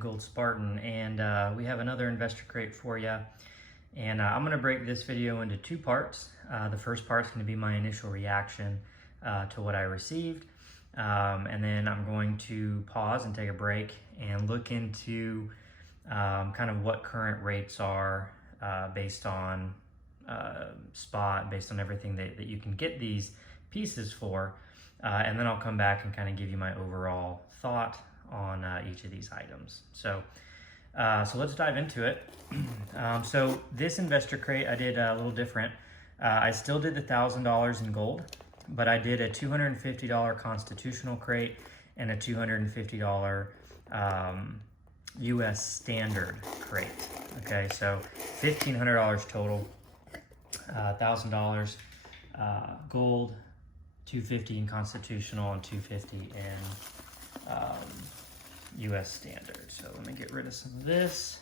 Gold Spartan, and we have another investor crate for you. And I'm going to break this video into two parts. The first part is going to be my initial reaction to what I received, and then I'm going to pause and take a break and look into kind of what current rates are based on spot, based on everything that you can get these pieces for, and then I'll come back and kind of give you my overall thought on each of these items. So let's dive into it. So this investor crate I did a little different. I still did the $1,000 in gold, but I did a $250 Constitutional crate and a $250 US standard crate. Okay, so $1,500 total, $1,000 gold, $250 in Constitutional, and $250 in US standard. So let me get rid of some of this.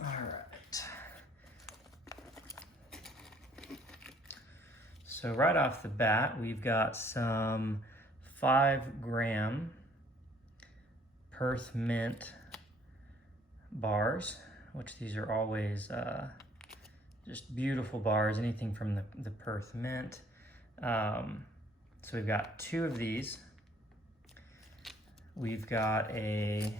All right. So right off the bat, we've got some 5-gram Perth mint bars, which these are always just beautiful bars, anything from the Perth mint. So we've got 2 of these. We've got a,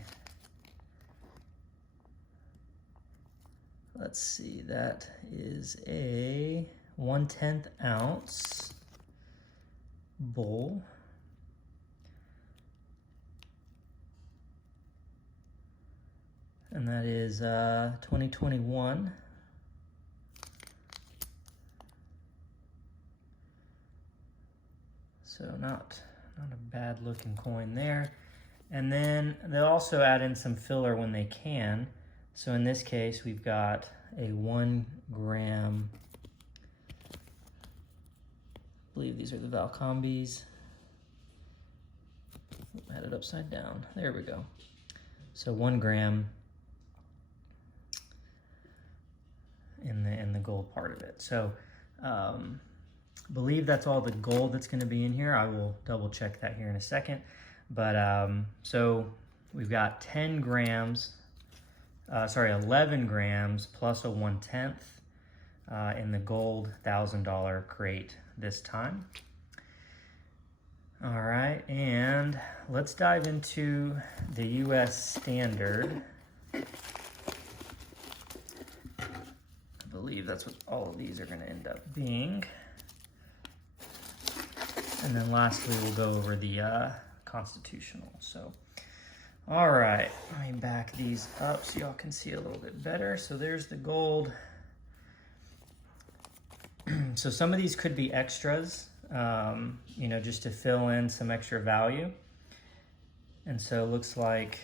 let's see, that is a 1/10 ounce bowl. And that is 2021. So not a bad looking coin there. And then they'll also add in some filler when they can. So in this case, we've got a 1 gram, I believe these are the Valcombis. I had it upside down. There we go. So 1 gram in the gold part of it. So believe that's all the gold that's going to be in here. I will double check that here in a second. But so we've got 11 grams plus a 1/10 in the gold $1,000 crate this time. All right, and let's dive into the US standard. I believe that's what all of these are going to end up being. And then lastly, we'll go over the Constitutional. So, all right, let me back these up so y'all can see a little bit better. So there's the gold. So some of these could be extras, you know, just to fill in some extra value. And so it looks like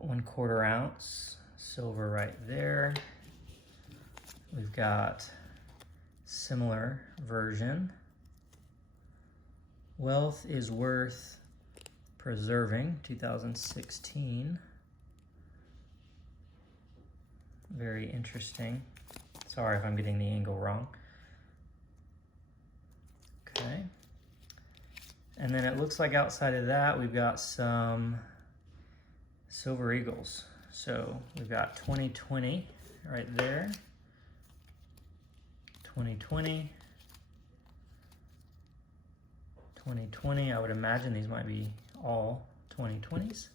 1/4 ounce silver right there. We've got similar version. Wealth is worth preserving, 2016. Very interesting. Sorry if I'm getting the angle wrong. Okay. And then it looks like outside of that, we've got some Silver Eagles. So we've got 2020 right there. 2020. 2020, I would imagine these might be all 2020s.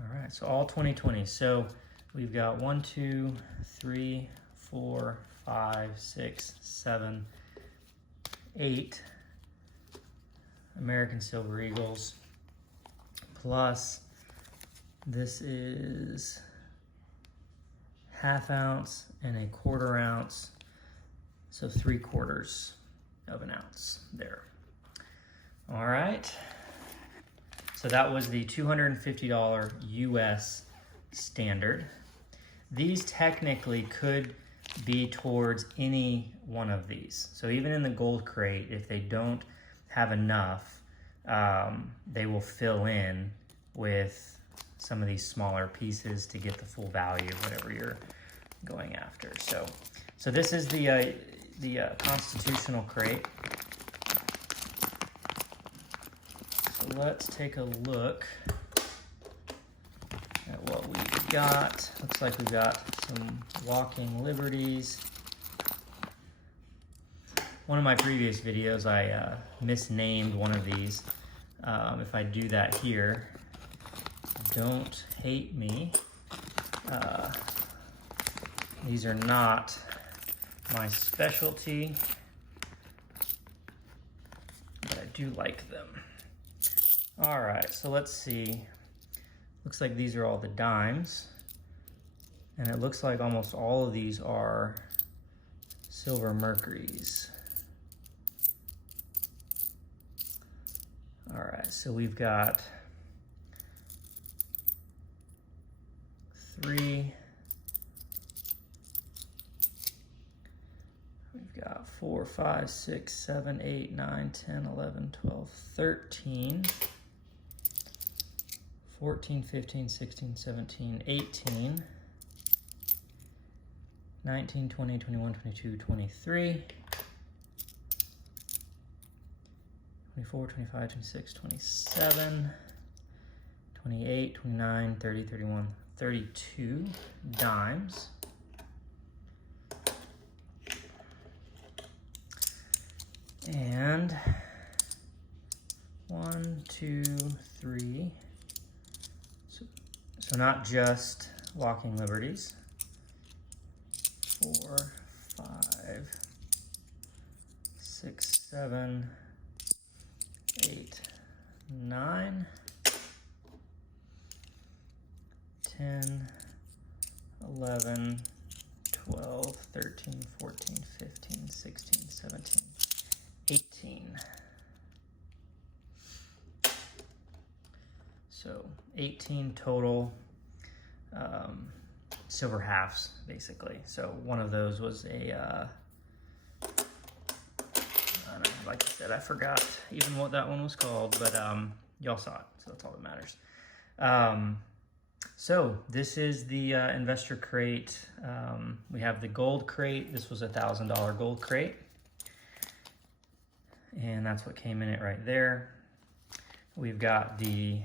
All right, so all 2020. So we've got 1, 2, 3, 4, 5, 6, 7, 8 American Silver Eagles, plus this is 1/2 ounce and a 1/4 ounce, so 3/4 of an ounce there. All right, so that was the $250 US standard. These technically could be towards any one of these. So even in the gold crate, if they don't have enough, they will fill in with some of these smaller pieces to get the full value of whatever you're going after. So this is the Constitutional crate. So let's take a look at what we've got. Looks like we've got some Walking Liberties. One of my previous videos, I misnamed one of these. If I do that here, don't hate me. These are not my specialty, but I do like them. All right, so let's see. Looks like these are all the dimes, and it looks like almost all of these are silver mercuries. All right, so we've got 3. We've got 4, 5, 6, 7, 8, 9, 10, 11, 12, 13, 14, 15, 16, 17, 18, 19, 20, 21, 22, 23, 24, 25, 26, 27, 28, 29, 30, 31, 32 dimes. And 1, 2, 3. So not just Walking Liberties. 4, 5, 6, 7, 8, 9, 10, 11, 12, 13, 14, 15, 16, 17, 18. So 18 total silver halves, basically. So one of those was a, I don't know, like I said, I forgot even what that one was called, but y'all saw it, so that's all that matters. So this is the investor crate. We have the gold crate. This was a $1,000 gold crate. And that's what came in it right there. We've got the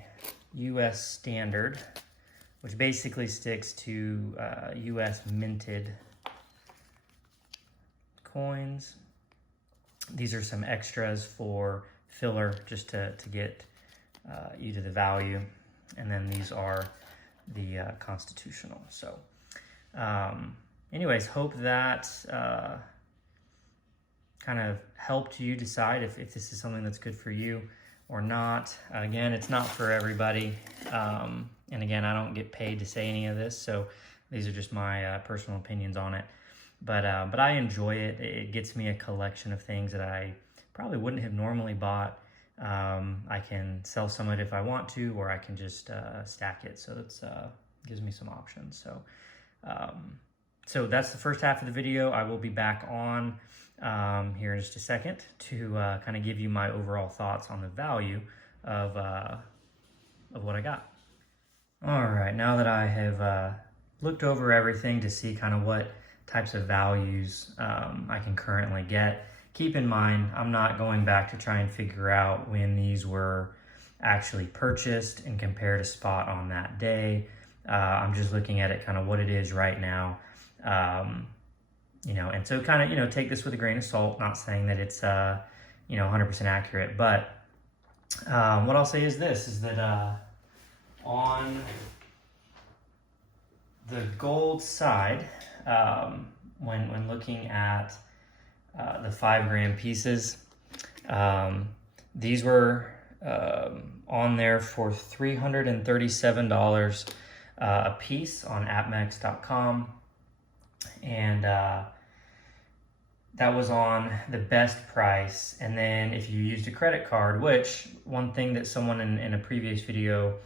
US standard, which basically sticks to US minted coins. These are some extras for filler, just to get you to the value. And then these are the Constitutional. So anyways, hope that kind of helped you decide if this is something that's good for you or not. Again, it's not for everybody. And again, I don't get paid to say any of this, so these are just my personal opinions on it. But I enjoy it. It gets me a collection of things that I probably wouldn't have normally bought. I can sell some of it if I want to, or I can just stack it. So it's gives me some options. So that's the first half of the video. I will be back on here in just a second to kind of give you my overall thoughts on the value of what I got. All right, now that I have looked over everything to see kind of what types of values I can currently get, keep in mind, I'm not going back to try and figure out when these were actually purchased and compare to spot on that day. I'm just looking at it kind of what it is right now. And so kind of, take this with a grain of salt, not saying that it's, 100% accurate, but what I'll say is this, is that on the gold side, when looking at the 5 gram pieces, these were on there for $337 a piece on appmex.com. And that was on the best price. And then if you used a credit card, which one thing that someone in a previous video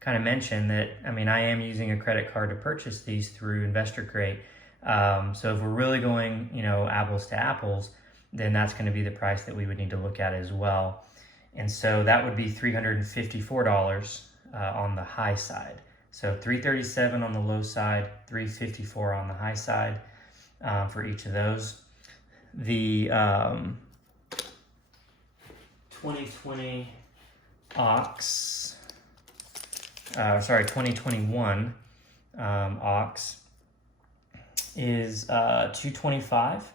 kind of mentioned, that, I am using a credit card to purchase these through Investor Crate. So if we're really going, apples to apples, then that's going to be the price that we would need to look at as well. And so that would be $354 on the high side. So 337 on the low side, 354 on the high side for each of those. The 2020 ox, 2021 ox is 225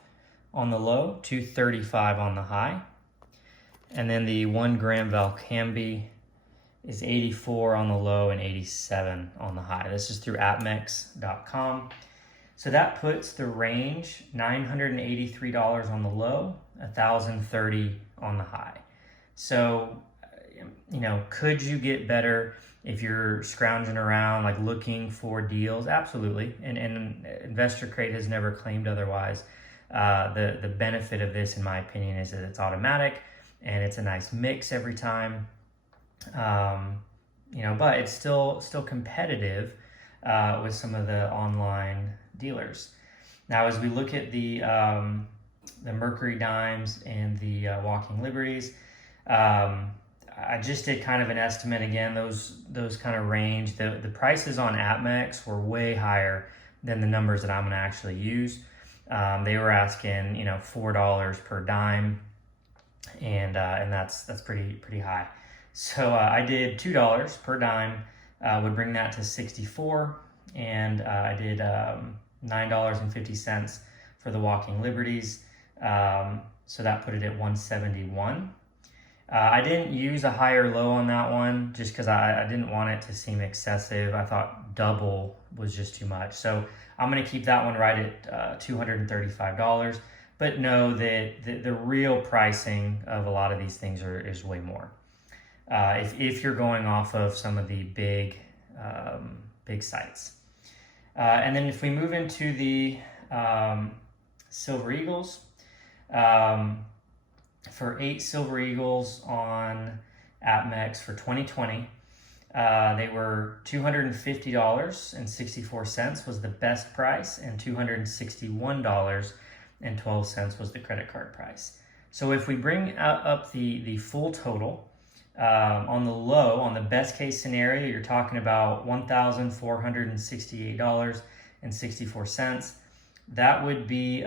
on the low, 235 on the high. And then the 1 gram Valcambi is 84 on the low and 87 on the high. This is through appmex.com. So that puts the range $983 on the low, $1,030 on the high. So, could you get better if you're scrounging around, like looking for deals? Absolutely. And Investor Crate has never claimed otherwise. The benefit of this, in my opinion, is that it's automatic and it's a nice mix every time. But it's still competitive with some of the online dealers. Now, as we look at the Mercury Dimes and the Walking Liberties, I just did kind of an estimate again. Those kind of range. The prices on AppMex were way higher than the numbers that I'm going to actually use. They were asking $4 per dime, and that's pretty high. So I did $2 per dime, would bring that to 64, and I did $9.50 for the Walking Liberties. So that put it at 171. I didn't use a higher low on that one just because I didn't want it to seem excessive. I thought double was just too much. So I'm going to keep that one right at $235. But know that the real pricing of a lot of these things is way more. If you're going off of some of the big sites. And then if we move into the Silver Eagles, for 8 Silver Eagles on AppMex for 2020, they were $250.64 was the best price, and $261.12 was the credit card price. So if we bring up the full total, on the low, on the best case scenario, you're talking about $1,468.64. That would be,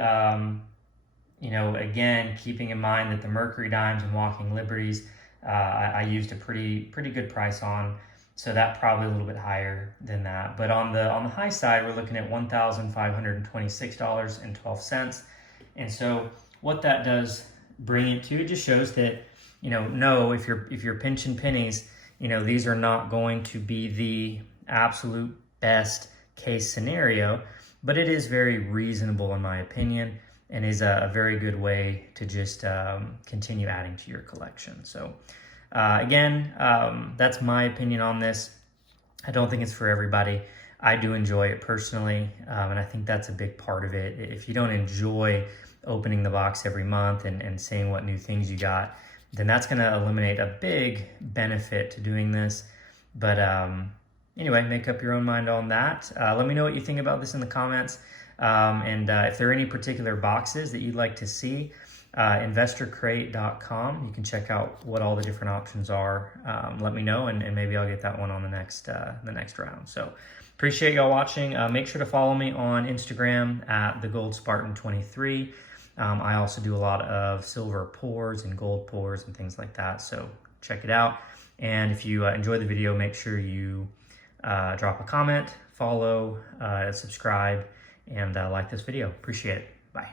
again, keeping in mind that the Mercury Dimes and Walking Liberties, I used a pretty good price on, so that probably a little bit higher than that. But on the high side, we're looking at $1,526.12. And so what that does bring it to, it just shows that, if you're pinching pennies, these are not going to be the absolute best case scenario, but it is very reasonable in my opinion, and is a very good way to just continue adding to your collection. So again, that's my opinion on this. I don't think it's for everybody. I do enjoy it personally, and I think that's a big part of it. If you don't enjoy opening the box every month and seeing what new things you got, then that's going to eliminate a big benefit to doing this. But anyway, make up your own mind on that. Let me know what you think about this in the comments. And if there are any particular boxes that you'd like to see, investorcrate.com, you can check out what all the different options are. Let me know, and maybe I'll get that one on the next round. So appreciate y'all watching. Make sure to follow me on Instagram at thegoldspartan23. I also do a lot of silver pours and gold pours and things like that, so check it out. And if you enjoy the video, make sure you drop a comment, follow, subscribe, and like this video. Appreciate it. Bye.